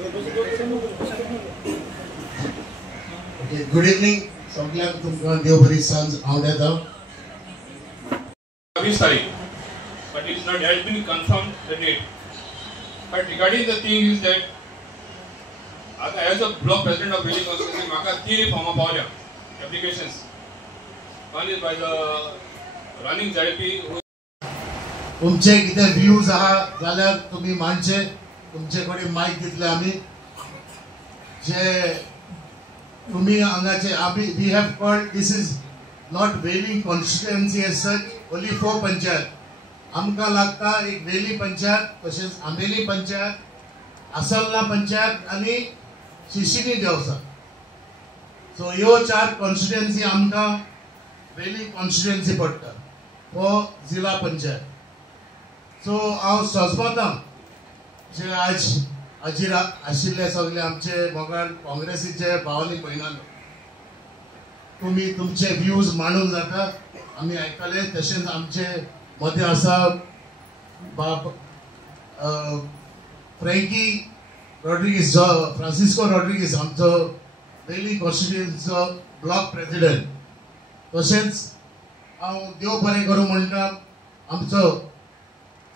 Okay, good evening. सगळ्यांक तुमकां देव बरी सांज हांव देता. 20 तारीख, but it's not yet been confirmed the date. But regarding the thing is that, as a block president of Valley constituency, म्हाका 3 फॉर्म पावल्या applications. One is by the running ZP. तुमचे कितें व्ह्यूज आहा जाल्यार तुम्ही मांडचे. तुमचे कडेन मायक दितले आमी. जे तुम्ही हांगाचे we have called this is not Velim constituency as such, only 4 panchayat. आमकां लागता एक वेली पंचायत, तशेंच आंबेली पंचायत, आसल्ला पंचायत आनी शिशिनी देवसा. सो ह्यो 4 कॉन्स्टिट्युएन्सी आमकां वेली कॉन्स्टिट्युएन्सी पडटा फॉर जिल्हा पंचायत. सो हांव सोजमतां जे आज हाजीर आशिल्ले सगळे आमचे मोगाळ काँग्रेसीचे भावनी भयणांनो, तुम्ही तुमचे व्ह्यूज मांडूंक जाता. आमी आयकले. तशेंच आमचे मदें आसा बाब फ्रँकी रॉड्रिगीस, जो फ्रांसिस्को रॉड्रिगीस, आमचो वेली कॉन्स्टिट्युएन्सीचो ब्लॉक प्रेसिडेंट. तशेंच हांव देव बरें करूं म्हणटा आमचो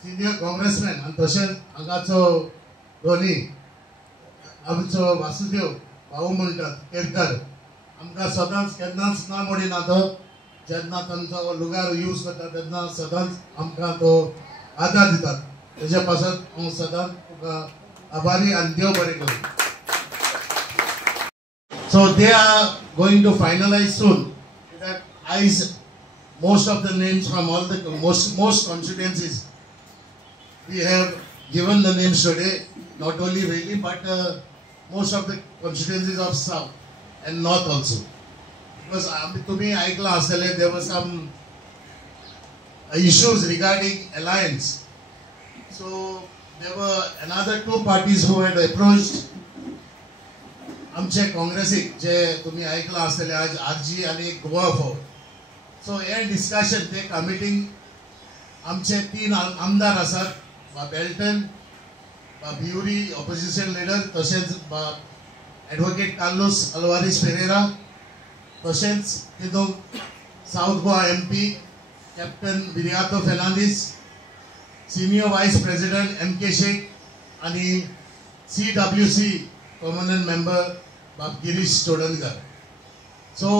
सिनियर काँग्रेसमॅन आनी तशेंच हांगाचो दोनी आमचो वासुदेव भाऊ म्हणटात केरकर, आमकां सदांच केन्नाच ना मोडिना. तो जेन्ना तांचो लुगार यूज करता तेन्ना सदांच आमकां तो आदार दितात. तेजे पासत हांव सदांच तुका आभारी आनी देव बरें करूं. So they are going to finalise soon. आयज most of the names from all the most constituencies we have given the names today, not only Valley but most of the constituencies of south and north also, because tumhi aikla asale there were some issues regarding alliance. So there were another 2 parties who had approached amche congressik je tumhi aikla asale आज RG आणि Goa for. So हे discussion ते committing आमचे 3 आमदार आसात, बा Belton, बा ब्युरी opposition leader, तशेंच बा एडवोकेट कार्लोस अल्वारिस पेरेरा, तशेंच तितून south Goa MP captain Viriato Fernandes, senior vice president MK Shaikh आणि CWC परमनंट मेंबर बाब गिरीश चोडणकर. सो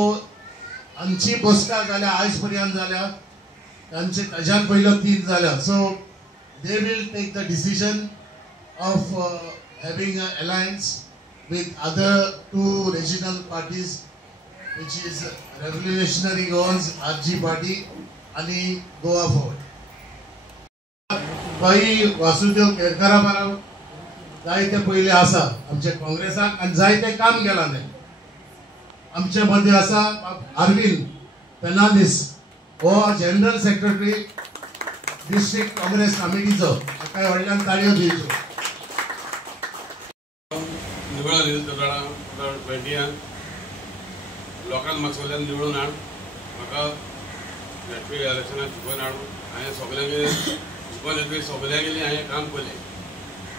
आमची बसका जाल्या आयज पर्यंत जाल्या, तांचे ताज्यान पयलो 3 जाल्या. सो they will take the decision of having an alliance with other 2 regional parties, which is Revolutionary Goans RG party आणि गोवा फॉर्ड. काही वासुदेव केरकरा बरोबर जायते पयले आसा आमचे काँग्रेसाक आनी जायते काम केला. ते आमचे मध्ये आसा अरविंद फेर्नांडीस, हो जनरल सेक्रेटरी डिस्ट्रिक्ट काँग्रेस कमिटीचो. ताका व्हडल्यान ताळयो दिवच्यो. लोकांक म्हाका निवडून हाड, म्हाका नेशनल इलेक्शनाक जिखून हाडून हांवें सगळ्यांक जिखून येतकीर सगळ्यांगेली हांवें काम केलें.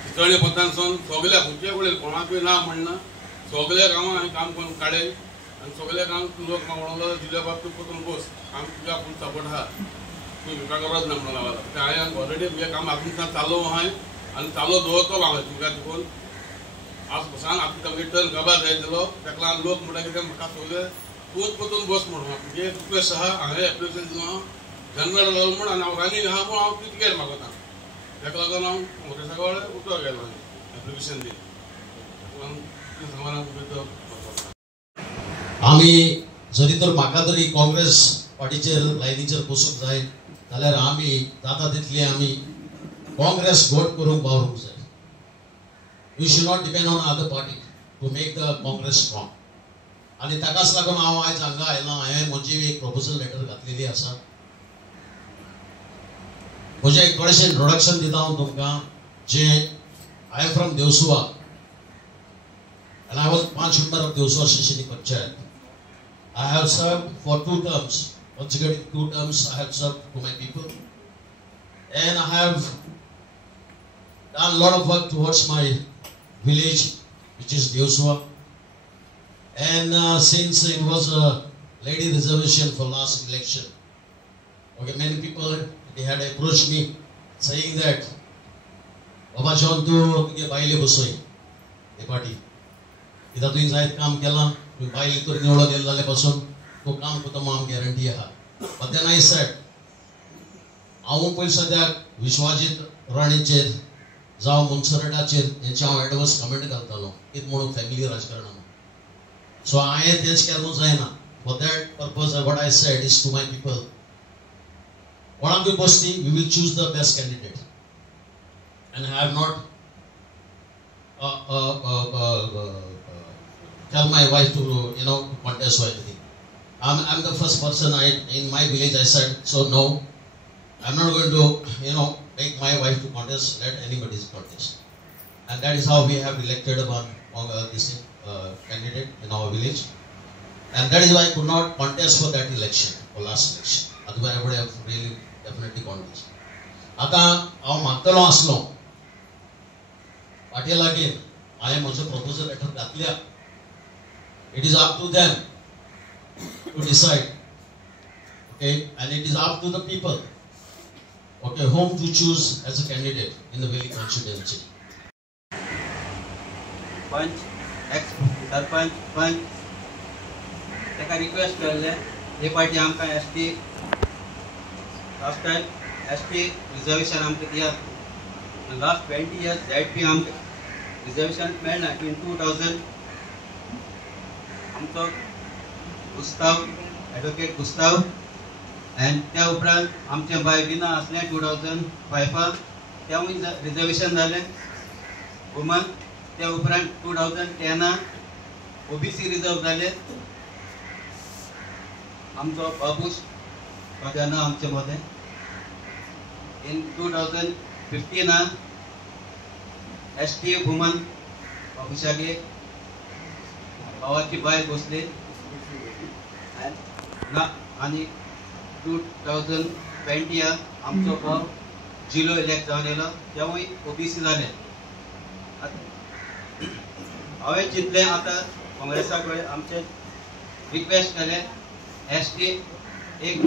चितळी पतानसून सगळ्या खंयचे कडेन कोणाकूय ना म्हणना, सगळ्या गांवांत हांवें काम करून काडलें. आनी सगळ्या गांवांत लोक म्हाका म्हणलो जिल्ल्या बाबतींत पतून बस, काम तुज्या फूल सपोर्ट आहा, तूं मुखार गरज ना म्हणून लागला. ते हांवें ऑलरेडी म्हजें काम आपूण चालू हांवें आनी चालू दवरतलो हांवें तुमकां देखून. आज बसान आपूण तांकां टर्न काबार जायतलो. ताका लागून लोक म्हणटा कितें म्हाका सगळे तूंच पतून बस म्हणून म्हणजे रिक्वेस्ट आहा. हांवें एप्लिकेशन दिलो जनरल लागून म्हण आनी हांव रनींग आहा म्हूण हांव टिकेट मागता. ताका लागून हांव काँग्रेसा कडेन उतर गेलो एप्लिकेशन दी. आमी जरी तर म्हाका तरी काँग्रेस पार्टीचेर लायनीचेर बसूंक जाय जाल्यार आमी जाता तितली आमी काँग्रेस वोट करूंक वावरूंक जाय. We should not depend on other party to make the Congress strong. आनी ताकाच लागून हांव आयज हांगा आयला. हांवें म्हजी एक प्रपोजल लेटर घातलेली आसा. म्हजें एक थोडेशें इंट्रोडक्शन दिता हांव तुमकां. जे आय एम फ्रॉम देवसुवा and I was 5 member of Deosua Shishini Panchayat. I have served for 2 terms. Consecutive 2 terms I have served to my people. And I have done a lot of work towards my village, which is Diosua. And since it was a lady reservation for last election, okay, many people they had approached me saying that, Baba John, tu baile bosoi, the party. Ida tu inside kam kela, tu baile tu niolo del dale pason, tu kam tu tamam guarantee ha. But then I said, आऊं पयलीं सद्याक विश्वाजीत राणीचेर जावं मुन्सरटाचेर हेंचे हांव advance comment घालतालो कितें म्हणून family राजकारणान सो हांवें तेंच केलें जायना for that purpose what I said is to my people कोणाक बी बसती we will choose the best candidate and I have not tell my wife to contest or anything. I'm the first person in my village I said so no. I'm not going to, make my wife to contest, let anybody contest. And that is how we have elected one this candidate in our village. And that is why I could not contest for that election, for last election. Otherwise I would have really definitely contested. Ata, our Magtalo Aslo, Patel again, I am also proposal letter Gatlia. It is up to them to decide. Okay, and it is up to the people. Okay, whom to choose as a candidate in the Valley constituency. Panch, ex-sarpanch, panch. Teka request करले, ये party आमका ST last time ST reservation आमके दिया. And last 20 years ZP आमके reservation मिळना. In 2000 आमचो Gustav, advocate Gustav. And त्या उपरांत आमचे बाय बिना असले 2005 त्यामुळे रिजर्वेशन झाले वुमन त्या उपरांत 2010 ओबीसी रिजर्व झाले आमचो बाबूश पदाना आमचे मध्ये इन 2015 ST वुमन ऑफिसागे गावाची बाय बसले आणि 2020 आमचो भाव जिल्हो इलेक्ट जावन येलो त्यामुळे ओबीसी झाले हांवें चिंतलें आतां काँग्रेसा कडेन आमचे रिक्वेस्ट केले ST एक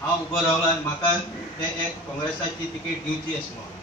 हांव उबो रावलो आनी म्हाका ते एक काँग्रेसाची तिकेट दिवची अशें म्हणून